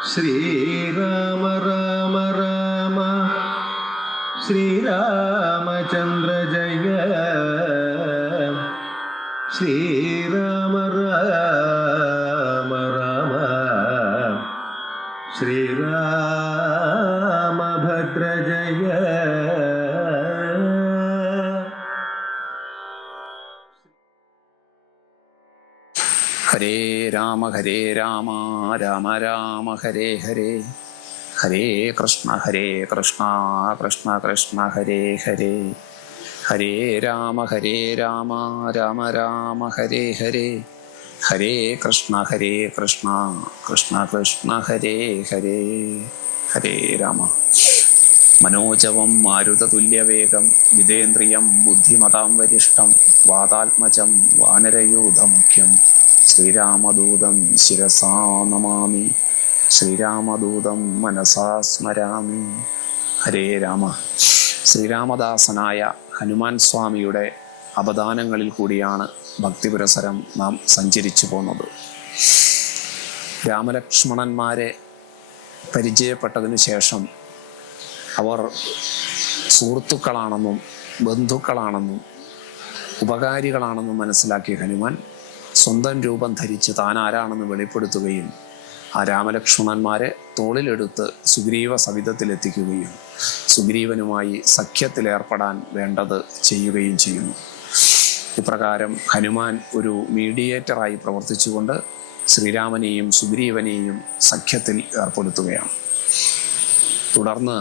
ശ്രീരാമ രാമ രാമ ശ്രീരാമചന്ദ്ര ജയ ശ്രീരാമ രാമ രാമ ശ്രീരാമഭദ്ര ജയ ഹരേ രാമ ഹരേ രാമ രാമ രാമ ഹരേ ഹരേ. ഹരേ കൃഷ്ണ ഹരേ കൃഷ്ണ കൃഷ്ണ കൃഷ്ണ ഹരേ ഹരേ. ഹരേ രാമ ഹരേ രാമ രാമ രാമ ഹരേ ഹരേ. ഹരേ കൃഷ്ണ ഹരേ കൃഷ്ണ കൃഷ്ണ കൃഷ്ണ ഹരേ ഹരേ. ഹരേ രാമ. മനോജവം മാരുതതുല്യവേഗം ജിതേന്ദ്രിയം ബുദ്ധിമതാം വരിഷ്ടം വാതാത്മജം വാനരയൂഥമുഖ്യം ശ്രീരാമദൂതം ശിരസാ നമാമി. ശ്രീരാമദൂതം മനസാ സ്മരാമി. ഹരേ രാമ. ശ്രീരാമദാസനായ ഹനുമാൻ സ്വാമിയുടെ അവദാനങ്ങളിൽ കൂടിയാണ് ഭക്തിപുരസരം നാം സഞ്ചരിച്ചു പോകുന്നത് രാമലക്ഷ്മണന്മാരെ പരിചയപ്പെട്ടതിന് ശേഷം അവർ സുഹൃത്തുക്കളാണെന്നും ബന്ധുക്കളാണെന്നും ഉപകാരികളാണെന്നും മനസ്സിലാക്കിയ ഹനുമാൻ സ്വന്തം രൂപം ധരിച്ച് താൻ ആരാണെന്ന് വെളിപ്പെടുത്തുകയും ആ രാമലക്ഷ്മണന്മാരെ തോളിലെടുത്ത് സുഗ്രീവ സവിധത്തിലെത്തിക്കുകയും സുഗ്രീവനുമായി സഖ്യത്തിലേർപ്പെടാൻ വേണ്ടത് ചെയ്യുകയും ചെയ്യുന്നു. ഇപ്രകാരം ഹനുമാൻ ഒരു മീഡിയേറ്ററായി പ്രവർത്തിച്ചുകൊണ്ട് ശ്രീരാമനെയും സുഗ്രീവനെയും സഖ്യത്തിൽ ഏർപ്പെടുത്തുകയാണ്. തുടർന്ന്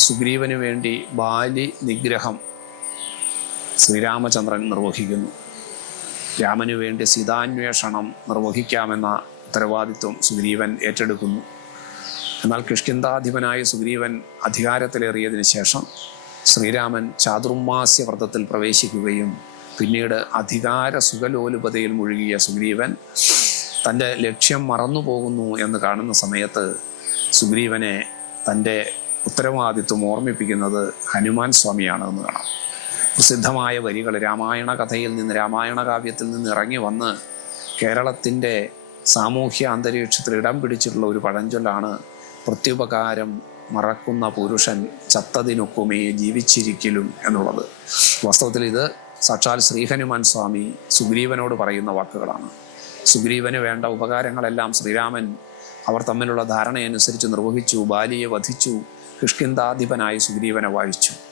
സുഗ്രീവന് വേണ്ടി ബാലി നിഗ്രഹം ശ്രീരാമചന്ദ്രൻ നിർവഹിക്കുന്നു. രാമനു വേണ്ടി സീതാന്വേഷണം നിർവഹിക്കാമെന്ന ഉത്തരവാദിത്വം സുഗ്രീവൻ ഏറ്റെടുക്കുന്നു. എന്നാൽ കിഷ്കിന്താധിപനായ സുഗ്രീവൻ അധികാരത്തിലേറിയതിനു ശേഷം ശ്രീരാമൻ ചാതുർമാസ്യ വ്രതത്തിൽ പ്രവേശിക്കുകയും പിന്നീട് അധികാര സുഖലോലുപതയിൽ മുഴുകിയ സുഗ്രീവൻ തന്റെ ലക്ഷ്യം മറന്നു പോകുന്നു എന്ന് കാണുന്ന സമയത്ത് സുഗ്രീവനെ തന്റെ ഉത്തരവാദിത്വം ഓർമ്മിപ്പിക്കുന്നത് ഹനുമാൻ സ്വാമിയാണ് എന്ന് കാണാം. പ്രസിദ്ധമായ വരികൾ. രാമായണ കഥയിൽ നിന്ന് രാമായണ കാവ്യത്തിൽ നിന്ന് ഇറങ്ങി വന്ന് കേരളത്തിന്റെ സാമൂഹ്യ അന്തരീക്ഷത്തിൽ ഇടം പിടിച്ചിട്ടുള്ള ഒരു പഴഞ്ചൊല്ലാണ് പ്രത്യുപകാരം മറക്കുന്ന പുരുഷൻ ചത്തതിനൊക്കുമേ ജീവിച്ചിരിക്കലും എന്നുള്ളത്. വാസ്തവത്തിൽ ഇത് സാക്ഷാൽ ശ്രീഹനുമാൻ സ്വാമി സുഗ്രീവനോട് പറയുന്ന വാക്കുകളാണ്. സുഗ്രീവന് വേണ്ട ഉപകാരങ്ങളെല്ലാം ശ്രീരാമൻ അവർ തമ്മിലുള്ള ധാരണയനുസരിച്ച് നിർവഹിച്ചു ബാലിയെ വധിച്ചു കിഷ്കിന്താധിപനായി സുഗ്രീവനെ വാഴിച്ചു.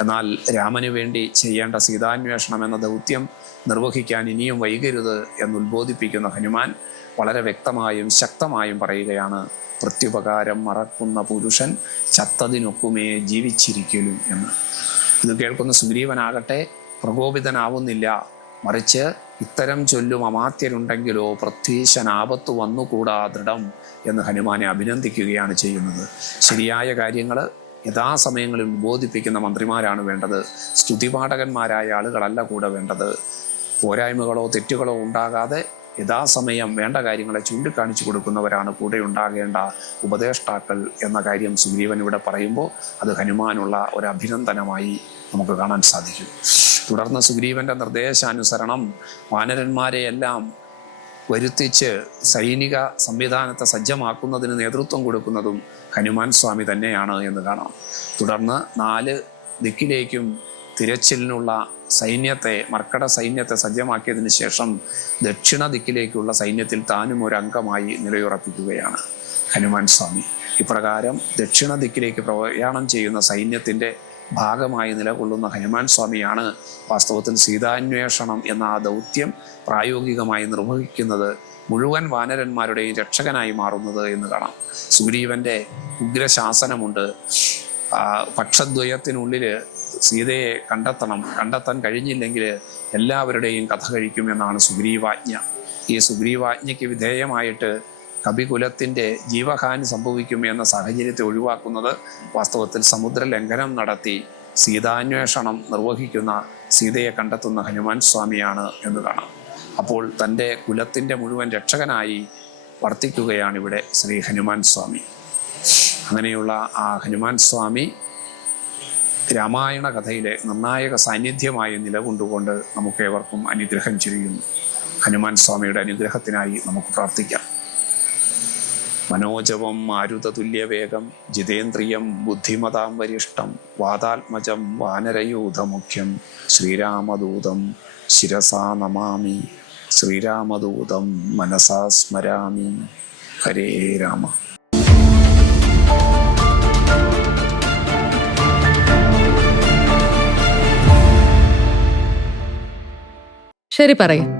എന്നാൽ രാമന് വേണ്ടി ചെയ്യേണ്ട സീതാന്വേഷണം എന്ന ദൗത്യം നിർവഹിക്കാൻ ഇനിയും വൈകരുത് എന്ന് ഉത്ബോധിപ്പിക്കുന്ന ഹനുമാൻ വളരെ വ്യക്തമായും ശക്തമായും പറയുകയാണ് പ്രത്യുപകാരം മറക്കുന്ന പുരുഷൻ ചത്തതിനൊക്കുമേ ജീവിച്ചിരിക്കലും എന്ന്. ഇത് കേൾക്കുന്ന സുഗ്രീവനാകട്ടെ പ്രകോപിതനാവുന്നില്ല. മറിച്ച് ഇത്തരം ചൊല്ലും അമാത്യരുണ്ടെങ്കിലോ ആപത്ത് വന്നുകൂടാ ദൃഢം എന്ന് ഹനുമാനെ അഭിനന്ദിക്കുകയാണ് ചെയ്യുന്നത്. ശരിയായ കാര്യങ്ങൾ യഥാസമയങ്ങളിൽ ബോധിപ്പിക്കുന്ന മന്ത്രിമാരാണ് വേണ്ടത്. സ്തുതിപാഠകന്മാരായ ആളുകളല്ല കൂടെ വേണ്ടത്. പോരായ്മകളോ തെറ്റുകളോ ഉണ്ടാകാതെ യഥാസമയം വേണ്ട കാര്യങ്ങളെ ചൂണ്ടിക്കാണിച്ചു കൊടുക്കുന്നവരാണ് കൂടെ ഉണ്ടാകേണ്ട ഉപദേഷ്ടാക്കൾ എന്ന കാര്യം സുഗ്രീവൻ ഇവിടെ പറയുമ്പോൾ അത് ഹനുമാനുള്ള ഒരു അഭിനന്ദനമായി നമുക്ക് കാണാൻ സാധിക്കും. തുടർന്ന് സുഗ്രീവന്റെ നിർദ്ദേശാനുസരണം വാനരന്മാരെയെല്ലാം വരുത്തിച്ച് സൈനിക സംവിധാനത്തെ സജ്ജമാക്കുന്നതിന് നേതൃത്വം കൊടുക്കുന്നതും ഹനുമാൻ സ്വാമി തന്നെയാണ് എന്ന് കാണാം. തുടർന്ന് നാല് ദിക്കിലേക്കും തിരച്ചിലിനുള്ള സൈന്യത്തെ മർക്കട സൈന്യത്തെ സജ്ജമാക്കിയതിന് ശേഷം ദക്ഷിണ ദിക്കിലേക്കുള്ള സൈന്യത്തിൽ താനും ഒരു അംഗമായി നിലയുറപ്പിക്കുകയാണ് ഹനുമാൻ സ്വാമി. ഇപ്രകാരം ദക്ഷിണ ദിക്കിലേക്ക് പ്രയാണം ചെയ്യുന്ന സൈന്യത്തിന്റെ ഭാഗമായി നിലകൊള്ളുന്ന ഹനുമാൻ സ്വാമിയാണ് വാസ്തവത്തിൽ സീതാന്വേഷണം എന്ന ആ ദൗത്യം പ്രായോഗികമായി നിർവഹിക്കുന്നത് മുഴുവൻ വാനരന്മാരുടെയും രക്ഷകനായി മാറുന്നത് എന്ന് കാണാം. സുഗ്രീവന്റെ ഉഗ്രശാസനമുണ്ട്. പക്ഷദ്വയത്തിനുള്ളിൽ സീതയെ കണ്ടെത്തണം. കണ്ടെത്താൻ കഴിഞ്ഞില്ലെങ്കിൽ എല്ലാവരുടെയും കഥ കഴിക്കും കഴിക്കുമെന്നാണ് സുഗ്രീവാജ്ഞ. ഈ സുഗ്രീവാജ്ഞയ്ക്ക് വിധേയമായിട്ട് കപികുലത്തിന്റെ ജീവഹാനി സംഭവിക്കും എന്ന സാഹചര്യത്തെ ഒഴിവാക്കുന്നത് വാസ്തവത്തിൽ സമുദ്ര ലംഘനം നടത്തി സീതാന്വേഷണം നിർവഹിക്കുന്ന സീതയെ കണ്ടെത്തുന്ന ഹനുമാൻ സ്വാമിയാണ് എന്ന് കാണാം. അപ്പോൾ തന്റെ കുലത്തിന്റെ മുഴുവൻ രക്ഷകനായി വർത്തിക്കുകയാണ് ഇവിടെ ശ്രീ ഹനുമാൻ സ്വാമി. അങ്ങനെയുള്ള ആ ഹനുമാൻ സ്വാമി രാമായണ കഥയിലെ നിർണായക സാന്നിധ്യമായി നിലകൊണ്ടുകൊണ്ട് നമുക്കേവർക്കും അനുഗ്രഹം ചെയ്യുന്നു ഹനുമാൻ സ്വാമിയുടെ അനുഗ്രഹത്തിനായി നമുക്ക് പ്രാർത്ഥിക്കാം. മനോജവം മാരുതതുല്യവേഗം ജിതേന്ദ്രിയം ബുദ്ധിമതാം വരിഷ്ടം വാതാത്മജം വാനരയൂഥമുഖ്യം ശ്രീരാമദൂതം ശിരസാ നമാമി. ശ്രീരാമദൂതം മനസാ സ്മരാമി. ഹരേ രാമ. ശരി പറയ്.